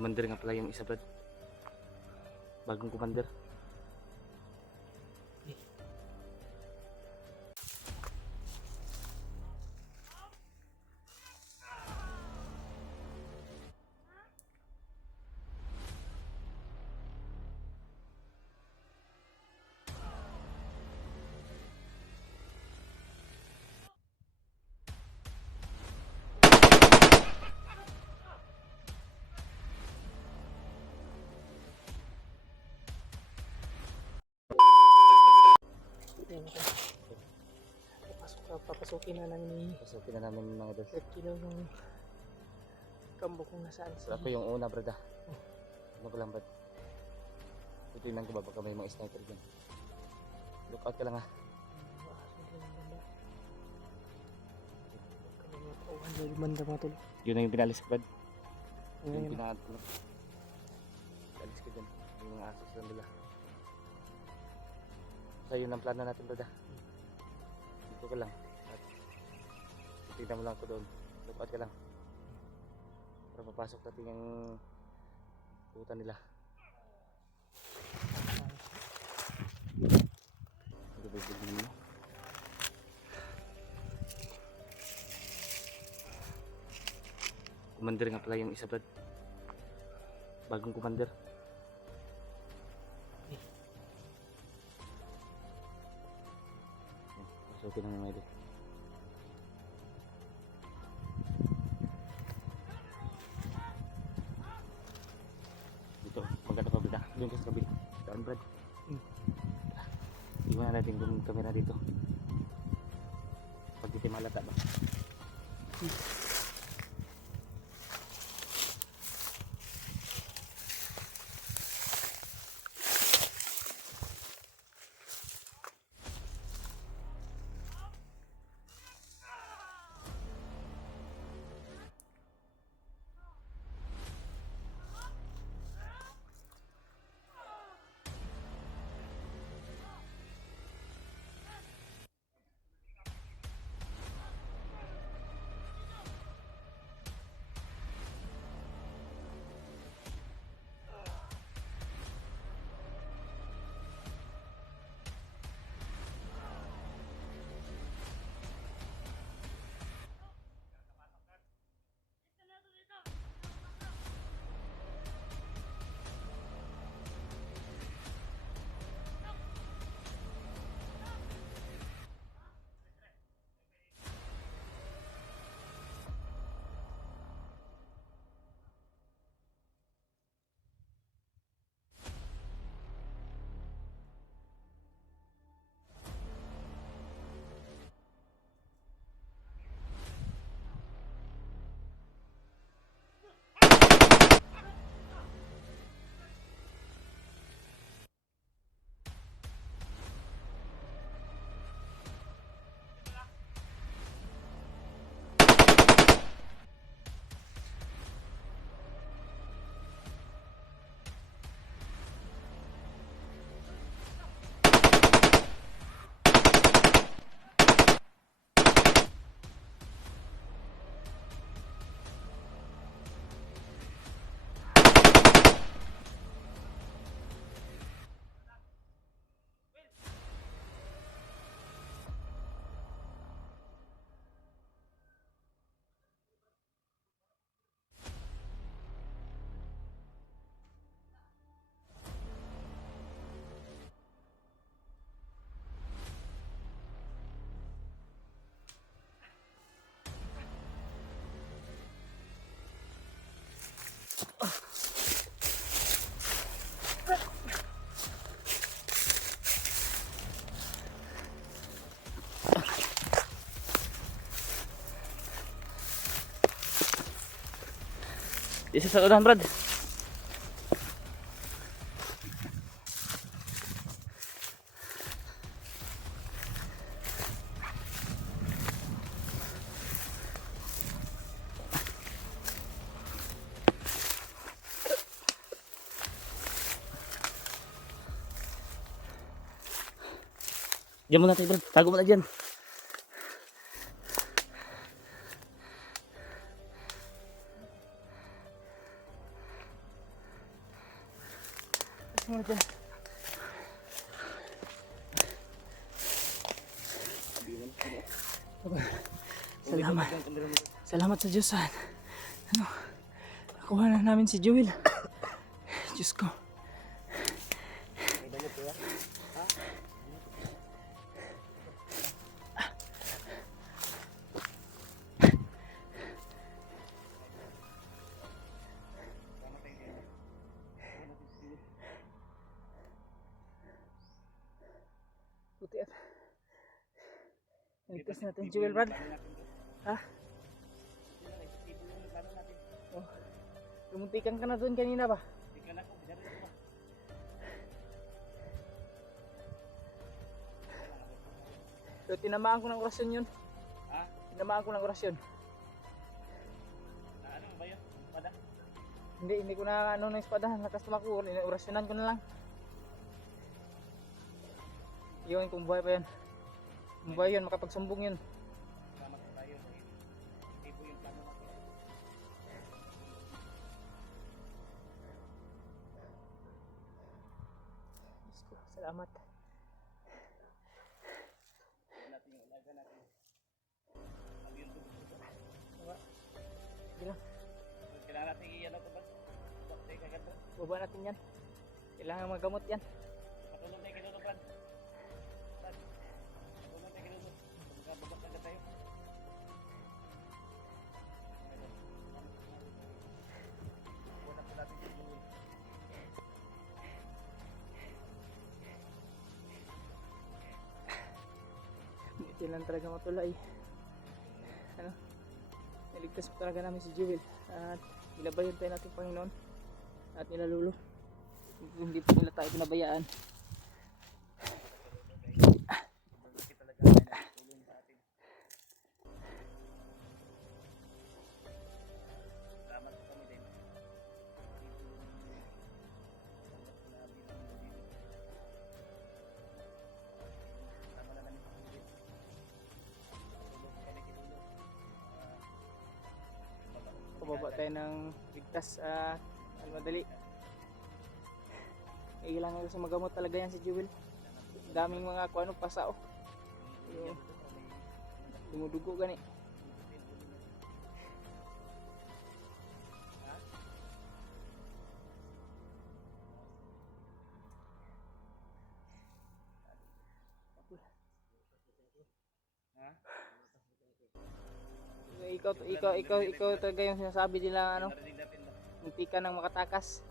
Commander nga pala yung isa, Brad. Bagong commander. Papasukin na namin Pasukin na namin mga idol. 5 kilo yung kambo kung nasaan So ako yung una, Brad. Ano ko lang, Brad. Titignan ko ba baka may mga sniper dyan. Look out ka lang, ha. Banda mga tol. Yun na yung pinalis, Brad. Ayun, Yung pinatulog. Pinalis ko dyan. Yung mga asos lang nila. So yun ang plano natin, Brad. Dito ka lang. At titignan mo lang ako doon. Look out ka lang. Para papasok natin yung puta nila. Bibigyan mo. Commander nga pala yung isa, Brad. Bagong commander. Pasukin na mga idol. Dito, maganda pa, Brad. Doon ka sa kabila. Doon, Brad. Iwan natin yung camera dito. Pag dito malata ba? Isa sa unahan, Brad. Diyan muna tayo, Brad. Tago muna dyan. muna dyan. Salamat. Salamat sa Diyos. Ano, nakuha na namin si Joel. Diyos ko. Buti at nagtas natin Joel, Brad. Ha? Oh. Lumuntikan ka na doon kanina ba? So, tinamaan ko ng orasyon yun. Ha? Tinamaan ko ng orasyon. Ano ba yun? Pada? Hindi ko na ano ng espada. Lakas tumakbo. Orasyonan ko na lang. Yun, kung buhay pa yun. Kung buhay yun, makapagsumbong yun. Salamat po tayo. Hindi po yung plano natin. Diyos ko, salamat. Natin yung alaga natin. Ang yun po. Sige lang. Kailangan natin i-ano ito ba? Bakit kagad ba? Baba natin yan. Kailangan magamot yan. Matulog tayo kinuluban. Matulog tayo kinuluban. Magkababak agad tayo. Buwan po natin yung Joel. Buti lang talaga matulay. Ano? Niligtas po talaga namin si Joel. At nilabayan tayo natin Panginoon. At nilalulo. Hindi po nila tayo pinabayaan. Malaki talaga ang tulong sa atin. Salamat po kami din. Tama na namin sa kulit. Tulong po kami kinulong. Pababa tayo ng ligtas at madali. Kailangan kasi magamot talaga yan si Joel. Daming mga ano pasao. Yung dumudugo gani. Ikaw talaga yung sinasabi nila ano, Narinig natin ba? munti ka nang makatakas.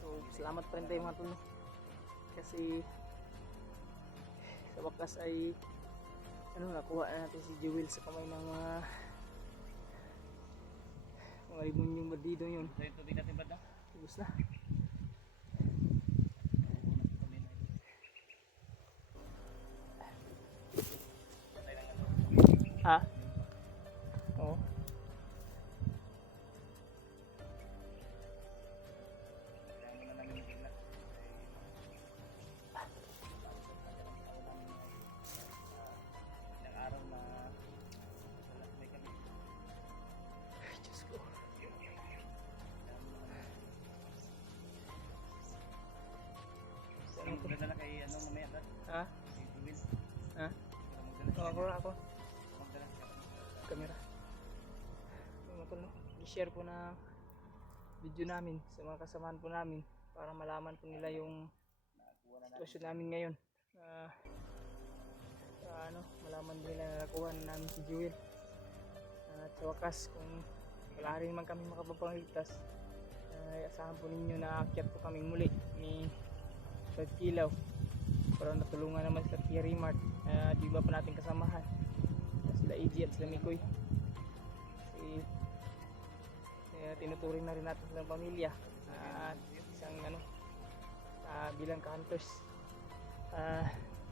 So, salamat pa rin tayo mga tulo. Kasi sa wakas ay ano, nakuha na natin si Joel sa kamay ng mga limonyong bandido yun. Ito yung tubig natin ba na? Tubos na. Ha? Oo. Kailangan muna namin magigla. Ilang araw na wala may kami. Ay, Diyos ko. Magdala na kay ano mamaya ba? Ha? Si Juwin. Ha? Magdala Ako. Magdala siya. Kamera. Mga tulo. I-share po na video namin sa mga kasamahan po namin para malaman po nila yung sitwasyon namin ngayon. Ano, malaman nila na nakuha na namin si Joel. At sa wakas, kung wala rin man kami makapagpangligtas, ay asahan po ninyo na aakyat po kami muli ni Brad Kilaw para natulungan naman sa Tia Rimart. Di ba pa natin kasamahan sila AG at sila Mikoy. Kasi tinuturing na rin natin silang pamilya at isang ano, bilang ka-hunters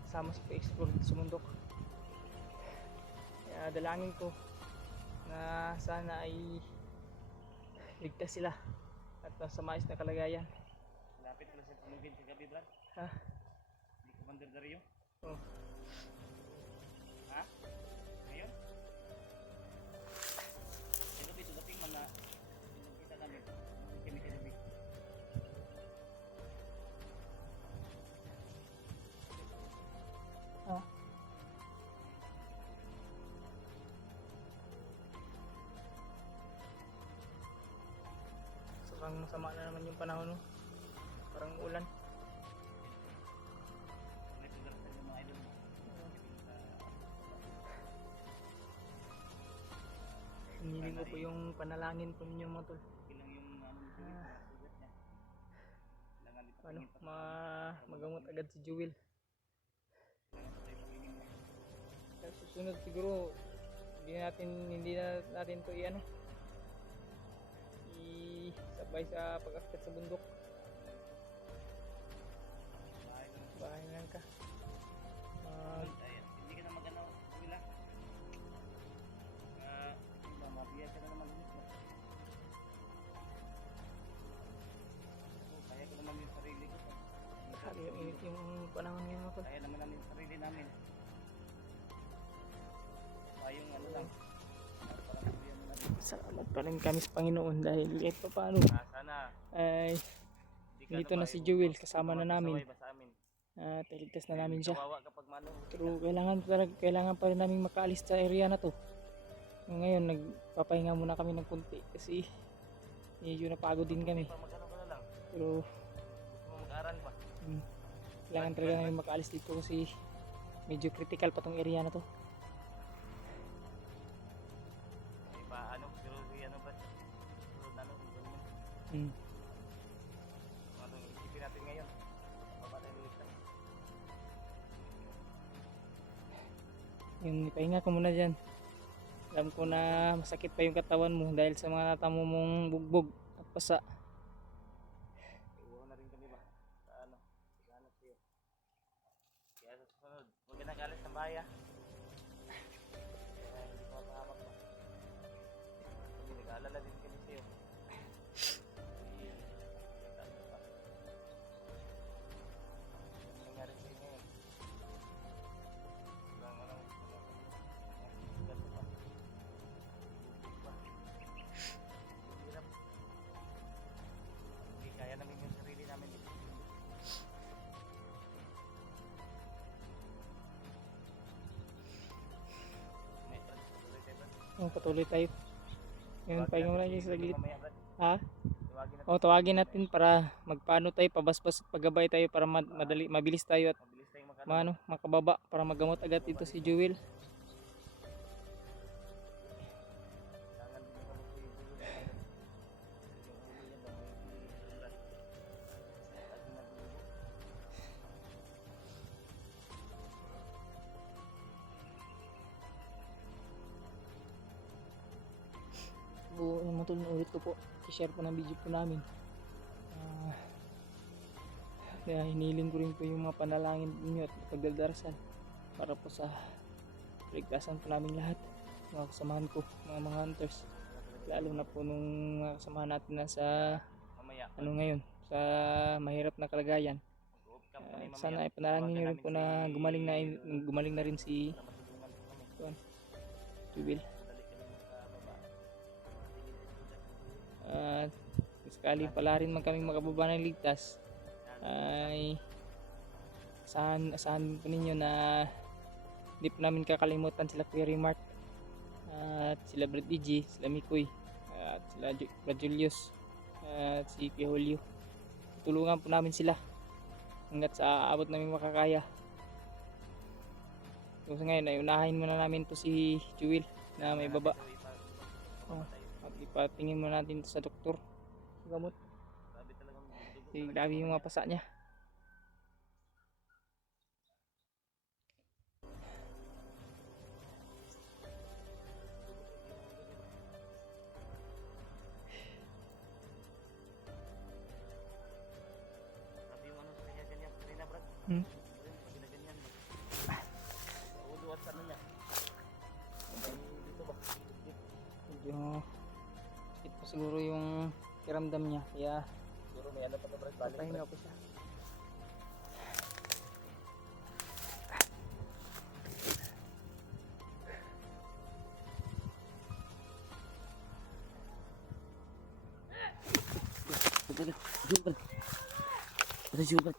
sama sa pag-explore sa mundok. Kaya dalangin ko na sana ay ligtas sila at nasa maayos na kalagayan. Lapit na sa tunugin sa gabi, Brad. Ha? Di Commander Dario. Oh. Ha? Ngayon? Sa gabi, tugating man na kita namin. Kami kami. Ha? Sobrang masama na naman yung panahon, no? Parang ulan. May tugar sa mga idol. Hiniling ko po yung panalangin po ninyo mga tol. Ilang yung sugat niya. Kailangan dito Ano, magamot agad si Jewel. Sa susunod siguro hindi na natin to i-ano isabay sa pag-akyat sa bundok. Bahay lang ka. Hindi ka na mag-ano, Wila. Mabiya ka na naman dito. Kaya ko naman yung sarili ko. Grabe yung init yung panahon ngayon mga tol. Kaya naman namin yung sarili namin. Yung ano lang. Salamat pa rin kami sa Panginoon dahil kahit pa paano Sana. ay dito na si Jewel, kasama na namin. At iligtas na namin siya. Pero kailangan pa rin namin makaalis sa area na to. Ngayon nagpapahinga muna kami ng kunti kasi medyo napagod din kami. Pero kailangan talaga namin makaalis dito kasi medyo critical pa tong area na to. Anong isipin natin ngayon? Yung ipahinga ko muna dyan. Alam ko na masakit pa yung katawan mo dahil sa mga natamo mong bugbog at pasa. Iuwi na rin kami ba? Sa ano? Ganap siya. Kaya sa susunod, huwag ka nag-alis ng bahay. Kaya hindi ko mapahamak ba? Kami nag-aalala din kami sa'yo. Kaya namin yung sarili namin dito. May patuloy tayo, Brad. Patuloy tayo. Ngayon pahinga muna dyan sa gilid. Mamaya, Brad. Ha? Tawagin natin. Tawagin natin para magpaano tayo, pabasbas at paggabay tayo para mabilis tayo at Mabilis tayong makababa para magamot agad dito si Jewel. Kailangan din naman ko yung dulo. Yung ulo niya ba, may ulat. At nagulo. Buo yung mga tol, ulit ko po. I-share po ng video po namin. Kaya hiniling ko rin po yung mga panalangin ninyo at pagdadarasal para po sa ligtasan po namin lahat. Mga kasamahan ko, mga hunters. Lalo na po nung mga kasamahan natin na sa Mamaya. ano ngayon, sa mahirap na kalagayan. Mag-uupcam kami mamaya. Sana ay panalangin nyo rin po na gumaling na rin si Para matulungan po kami. Jewel. Dali kami magkababa. At sakali pala rin man kaming makababa ng ligtas, ay asahan po ninyo na hindi po namin kakalimutan sila Kuya Remark at sila Brad EG, sila Mikoy at sila Brad Julius at si Kuya Julio. Tulungan po namin sila hanggat sa aabot namin makakaya. So sa ngayon ay unahin muna namin to si Jewel na may baba. At ipatingin muna natin to sa doktor. Gamot. Grabe talagang dugo. Grabe yung mga pasa niya. Grabe yung ano sa kanya ganyan. Kanina, Brad. Hmm? Pag ginaganyan ba? Sa ulo at sa ano niya. Dito ba? Medyo sakit pa siguro yung kiramdam niya. Kaya Siguro may ano pa ka Brad, balik papahinga ko siya. Brad. Jun Brad. Brad, Jun Brad.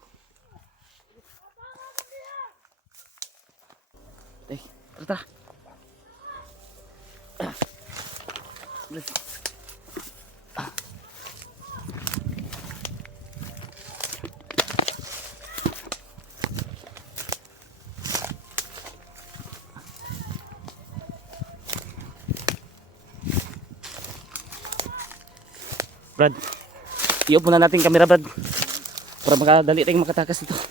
Eh, tara. Brad. Brad, i-off muna natin yung camera Brad para makadali tayong makatakas dito.